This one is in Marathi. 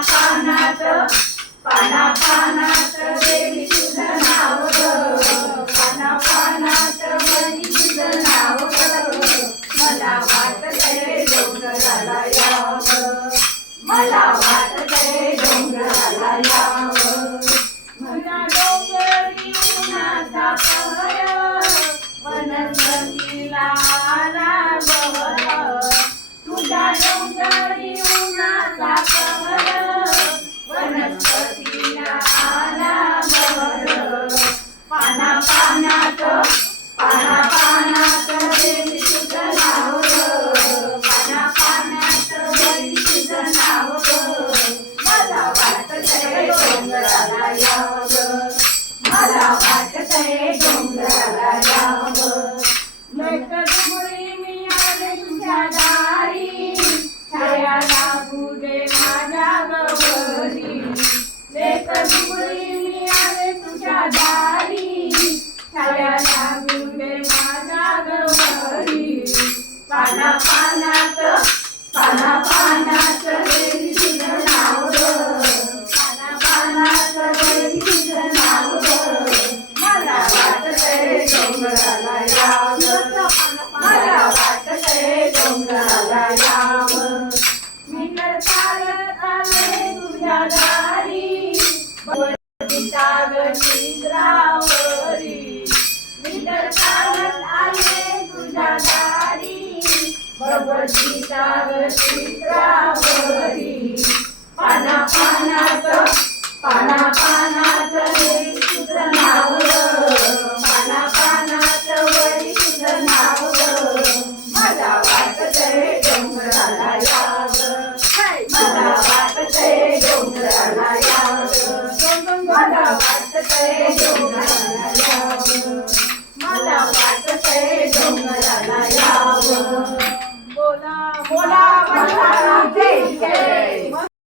पानात पाना पानात देवी तुझं नाव ग पाना पानात देवी तुझं नाव ग मला वाटतंय डोंगराला यावं मला वाटतंय डोंगराला यावं मला डोंगरी उन्हाचा कहर वनस्पतीला आला बहर तुझ्या डोंगरी उन्हाचा कहर वनस्पतीला आला बहर पाना पानात पाना पानात देवी तुझं नाव ग पाना पानात देवी तुझं नाव ग मला वाटतंय डोंगराला यावं मला वाटतंय डोंगराला यावं लेकरमुळी मी आले तुझ्या दारी छाया लागू दे माझ्या गवरी लेकरमुळी मी आले तुझ्या दारी छाया लागू दे माझ्या गवरी पाना पानात पाना पानात देवी तुझं नाव ग पाना पानात देवी तुझं नाव ग मला वाटतंय डोंगराला यावं मला वाटतंय डोंगराला यावं मी तर चालत आले तुझ्या दारी चित्रावरी मी तर चालत आले तुझ्या दारी भगवतीच्या चित्रावरी पाना पानात पाना पानात देवी तुझं नाव ग पाना पानात वरी तुझं नाव ग मला वाटतंय डोंगराला यावं मला वाटतंय डोंगराला यावं मला वाटतंय डोंगराला यावं मला वाटतंय डोंगराला यावं बोला बोला